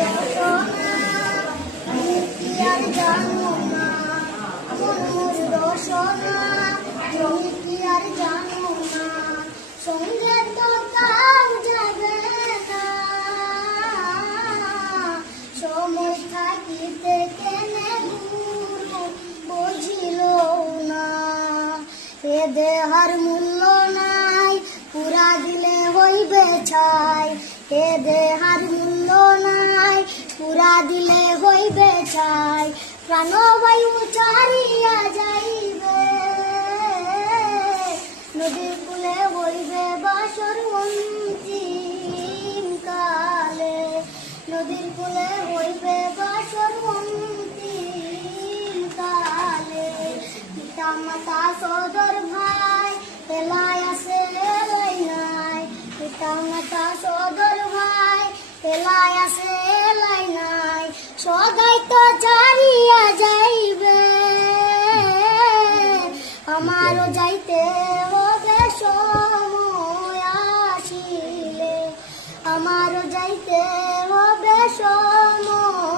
রসনা আমি কি আর জানো না মনুর রসনা তুমি কি আর জানো না সঙ্গে তো কাউ যাবে না সময় থাকিতে কেনে ঘুরবো বুঝিল না এ দেহার মূল্য নাই পুরা দিলে হইবে ছাই এ দেহার মূল্য নাই পুরা দিলে হইবে ছাই প্রাণবায়ু চারিয়া যাইবে নদীর কূলে হইবে বাসর অন্তিম কালে নদীর কূলে হইবে বাসর অন্তিম কালে পিতা মাতা সদর ভাই এলাই আছে এলাই নাই পিতা মাতা সদর ভাই এলাই আছে এলাই নাই সদাই তো চারিয়া যাইবে আমারও যাইতে হবে সময় আসিলে আমারও যাইতে হবে সময়